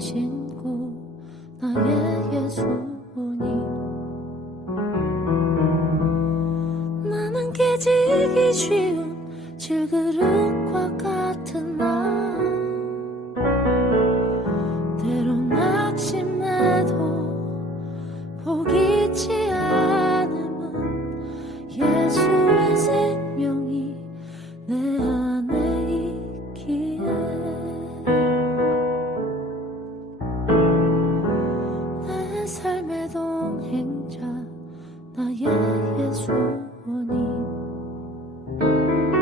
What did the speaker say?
손을 나의 예수니 나는 깨지기 쉬운 질그릇과 같은 나 때론 낙심해도 포기치 别说你